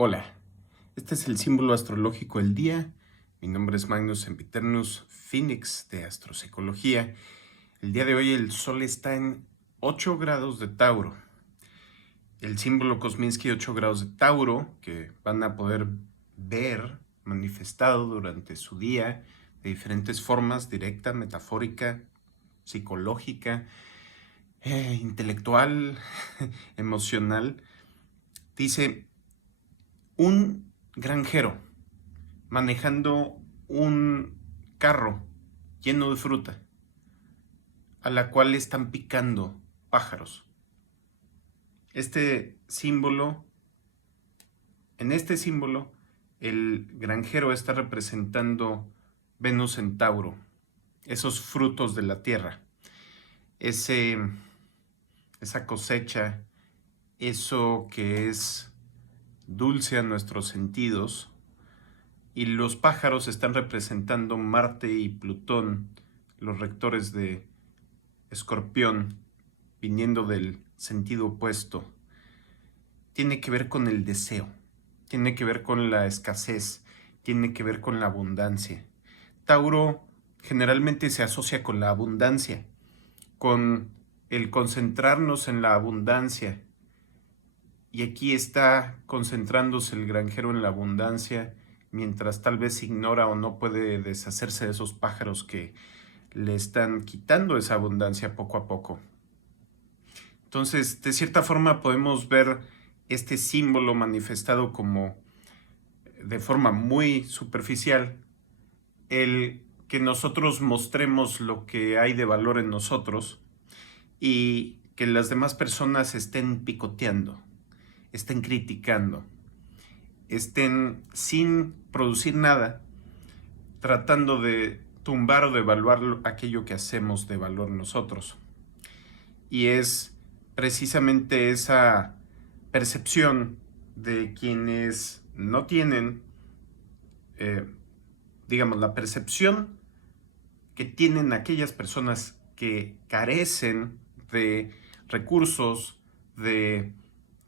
Hola, este es el símbolo astrológico del día. Mi nombre es Magnus Sempiternus Phoenix de Astropsicología. El día de hoy el Sol está en 8 grados de Tauro. El símbolo Kosminski 8 grados de Tauro, que van a poder ver manifestado durante su día de diferentes formas, directa, metafórica, psicológica, intelectual, emocional. Dice, un granjero manejando un carro lleno de fruta, a la cual están picando pájaros. En este símbolo, el granjero está representando Venus en Tauro, esos frutos de la tierra, esa cosecha, eso que es dulce a nuestros sentidos. Y los pájaros están representando Marte y Plutón, los rectores de Escorpión, viniendo del sentido opuesto. Tiene que ver con el deseo, tiene que ver con la escasez, tiene que ver con la abundancia. Tauro generalmente se asocia con la abundancia, con el concentrarnos en la abundancia. Y aquí está concentrándose el granjero en la abundancia, mientras tal vez ignora o no puede deshacerse de esos pájaros que le están quitando esa abundancia poco a poco. Entonces, de cierta forma podemos ver este símbolo manifestado como, de forma muy superficial, el que nosotros mostremos lo que hay de valor en nosotros y que las demás personas estén picoteando, estén criticando, estén sin producir nada, tratando de tumbar o devaluar aquello que hacemos de valor nosotros. Y es precisamente esa percepción de quienes no tienen, la percepción que tienen aquellas personas que carecen de recursos, de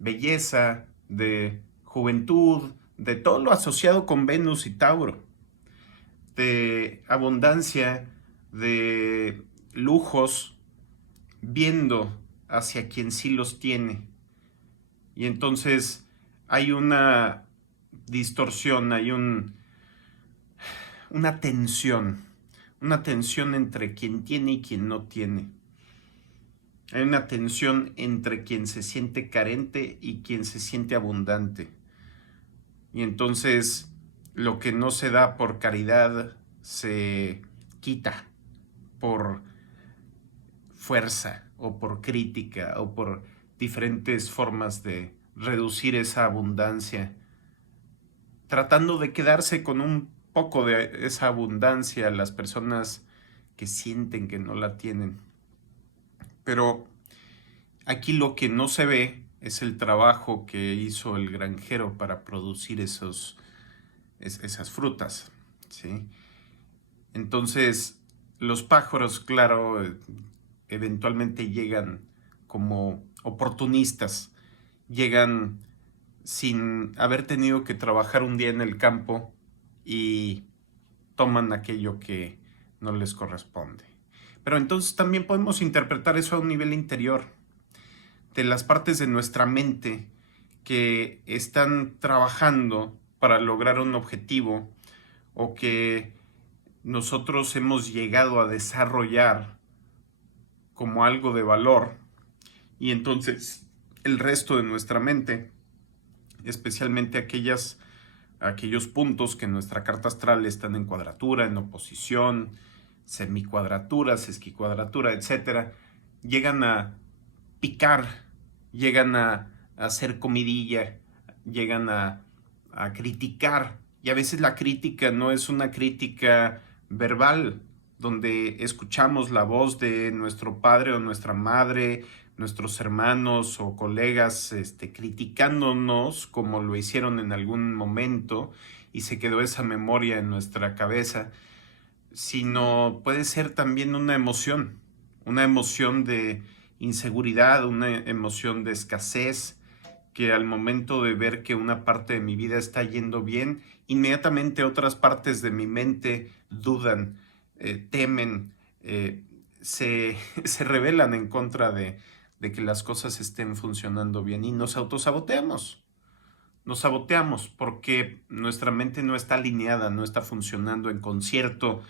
belleza, de juventud, de todo lo asociado con Venus y Tauro, de abundancia, de lujos, viendo hacia quien sí los tiene. Y entonces hay una distorsión, hay una tensión entre quien tiene y quien no tiene. Hay una tensión entre quien se siente carente y quien se siente abundante. Y entonces lo que no se da por caridad se quita por fuerza o por crítica o por diferentes formas de reducir esa abundancia, tratando de quedarse con un poco de esa abundancia las personas que sienten que no la tienen. Pero aquí lo que no se ve es el trabajo que hizo el granjero para producir esas frutas, ¿sí? Entonces, los pájaros, claro, eventualmente llegan como oportunistas, llegan sin haber tenido que trabajar un día en el campo y toman aquello que no les corresponde. Pero entonces también podemos interpretar eso a un nivel interior, de las partes de nuestra mente que están trabajando para lograr un objetivo o que nosotros hemos llegado a desarrollar como algo de valor, y entonces el resto de nuestra mente, especialmente aquellos puntos que en nuestra carta astral están en cuadratura, en oposición, semicuadratura, sesquicuadratura, etc., llegan a picar, llegan a hacer comidilla, llegan a criticar. Y a veces la crítica no es una crítica verbal, donde escuchamos la voz de nuestro padre o nuestra madre, nuestros hermanos o colegas criticándonos como lo hicieron en algún momento y se quedó esa memoria en nuestra cabeza, sino puede ser también una emoción de inseguridad, una emoción de escasez que al momento de ver que una parte de mi vida está yendo bien, inmediatamente otras partes de mi mente dudan, temen, se rebelan en contra de que las cosas estén funcionando bien y nos autosaboteamos. Nos saboteamos porque nuestra mente no está alineada, no está funcionando en concierto,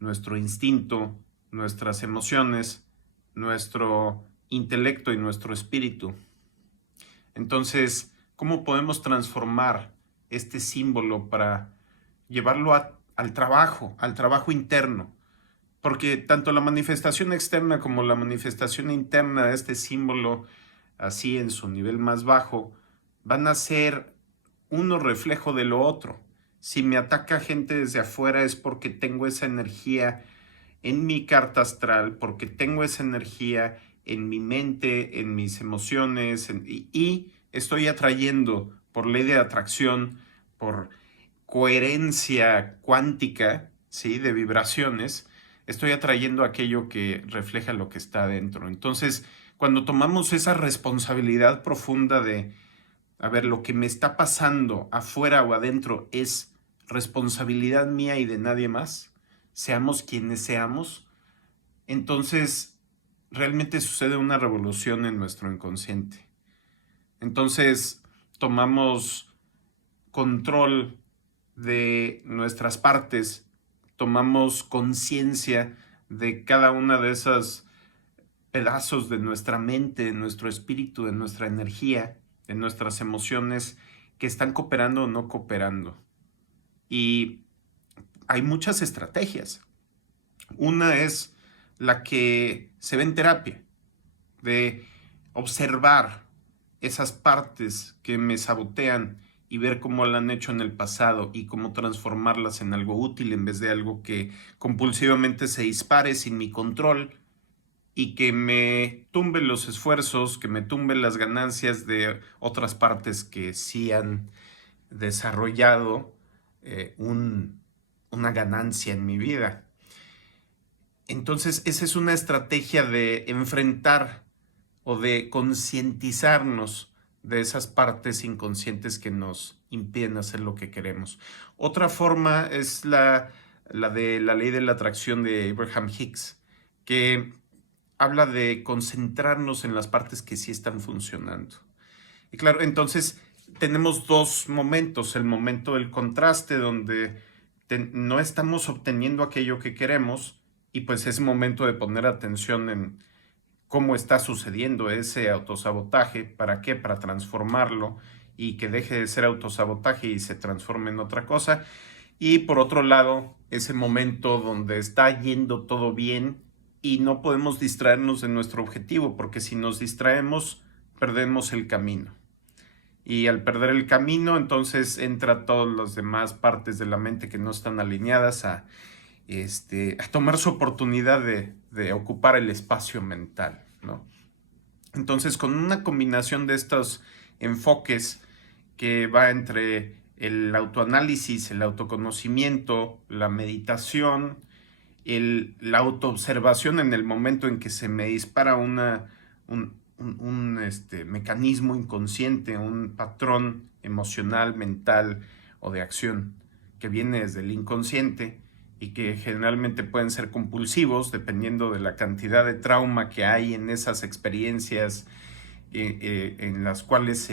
nuestro instinto, nuestras emociones, nuestro intelecto y nuestro espíritu. Entonces, ¿cómo podemos transformar este símbolo para llevarlo al trabajo interno? Porque tanto la manifestación externa como la manifestación interna de este símbolo, así en su nivel más bajo, van a ser uno reflejo de lo otro. Si me ataca gente desde afuera es porque tengo esa energía en mi carta astral, porque tengo esa energía en mi mente, en mis emociones, y estoy atrayendo por ley de atracción, por coherencia cuántica, ¿sí? De vibraciones, estoy atrayendo aquello que refleja lo que está adentro. Entonces, cuando tomamos esa responsabilidad profunda de, a ver, lo que me está pasando afuera o adentro es responsabilidad mía y de nadie más, seamos quienes seamos, entonces realmente sucede una revolución en nuestro inconsciente. Entonces tomamos control de nuestras partes, tomamos conciencia de cada una de esas pedazos de nuestra mente, de nuestro espíritu, de nuestra energía, de nuestras emociones que están cooperando o no cooperando. Y hay muchas estrategias. Una es la que se ve en terapia, de observar esas partes que me sabotean y ver cómo lo han hecho en el pasado y cómo transformarlas en algo útil en vez de algo que compulsivamente se dispare sin mi control y que me tumbe los esfuerzos, que me tumbe las ganancias de otras partes que sí han desarrollado una ganancia en mi vida. Entonces, esa es una estrategia de enfrentar o de concientizarnos de esas partes inconscientes que nos impiden hacer lo que queremos. Otra forma es la de la ley de la atracción de Abraham Hicks, que habla de concentrarnos en las partes que sí están funcionando. Y claro, entonces tenemos dos momentos, el momento del contraste donde no estamos obteniendo aquello que queremos y pues es momento de poner atención en cómo está sucediendo ese autosabotaje, ¿para qué? Para transformarlo y que deje de ser autosabotaje y se transforme en otra cosa. Y por otro lado, ese momento donde está yendo todo bien y no podemos distraernos de nuestro objetivo, porque si nos distraemos, perdemos el camino. Y al perder el camino, entonces entra todas las demás partes de la mente que no están alineadas a tomar su oportunidad de ocupar el espacio mental, ¿no? Entonces, con una combinación de estos enfoques que va entre el autoanálisis, el autoconocimiento, la meditación, la autoobservación en el momento en que se me dispara un mecanismo inconsciente, un patrón emocional, mental o de acción que viene desde el inconsciente y que generalmente pueden ser compulsivos dependiendo de la cantidad de trauma que hay en esas experiencias en las cuales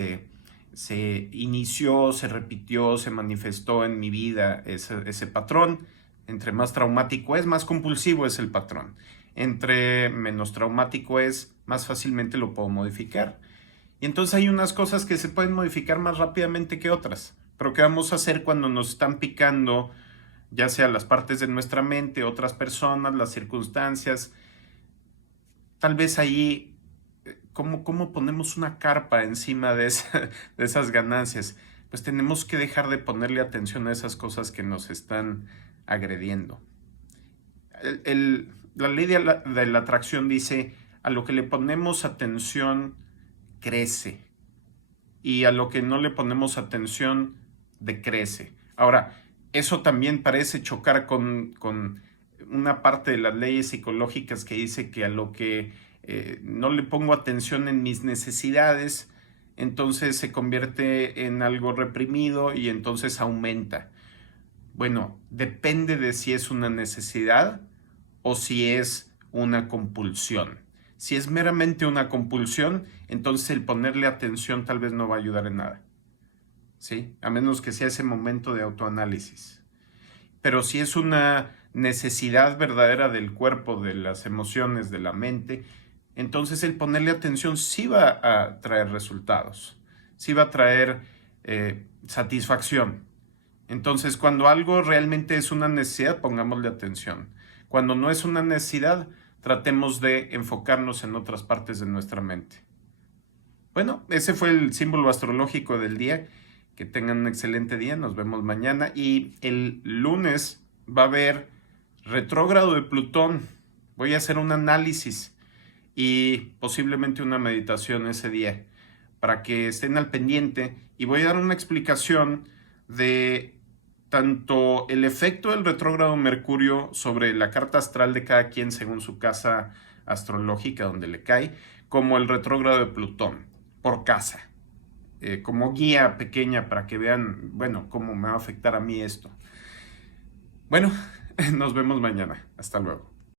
se inició, se repitió, se manifestó en mi vida ese patrón. Entre más traumático es, más compulsivo es el patrón. Entre menos traumático es, más fácilmente lo puedo modificar. Y entonces hay unas cosas que se pueden modificar más rápidamente que otras. Pero ¿qué vamos a hacer cuando nos están picando, ya sea las partes de nuestra mente, otras personas, las circunstancias? Tal vez ahí, ¿cómo ponemos una carpa encima de esas ganancias? Pues tenemos que dejar de ponerle atención a esas cosas que nos están agrediendo. La ley de la atracción dice, a lo que le ponemos atención crece y a lo que no le ponemos atención decrece. Ahora, eso también parece chocar con una parte de las leyes psicológicas que dice que a lo que no le pongo atención en mis necesidades, entonces se convierte en algo reprimido y entonces aumenta. Bueno, depende de si es una necesidad o si es una compulsión. Si es meramente una compulsión, entonces el ponerle atención tal vez no va a ayudar en nada, ¿sí? A menos que sea ese momento de autoanálisis. Pero si es una necesidad verdadera del cuerpo, de las emociones, de la mente, entonces el ponerle atención sí va a traer resultados, sí va a traer satisfacción. Entonces, cuando algo realmente es una necesidad, pongámosle atención. Cuando no es una necesidad, tratemos de enfocarnos en otras partes de nuestra mente. Bueno, ese fue el símbolo astrológico del día. Que tengan un excelente día, nos vemos mañana y el lunes va a haber retrógrado de Plutón. Voy a hacer un análisis y posiblemente una meditación ese día para que estén al pendiente y voy a dar una explicación de tanto el efecto del retrógrado Mercurio sobre la carta astral de cada quien según su casa astrológica donde le cae, como el retrógrado de Plutón por casa, como guía pequeña para que vean, bueno, cómo me va a afectar a mí esto. Bueno, nos vemos mañana. Hasta luego.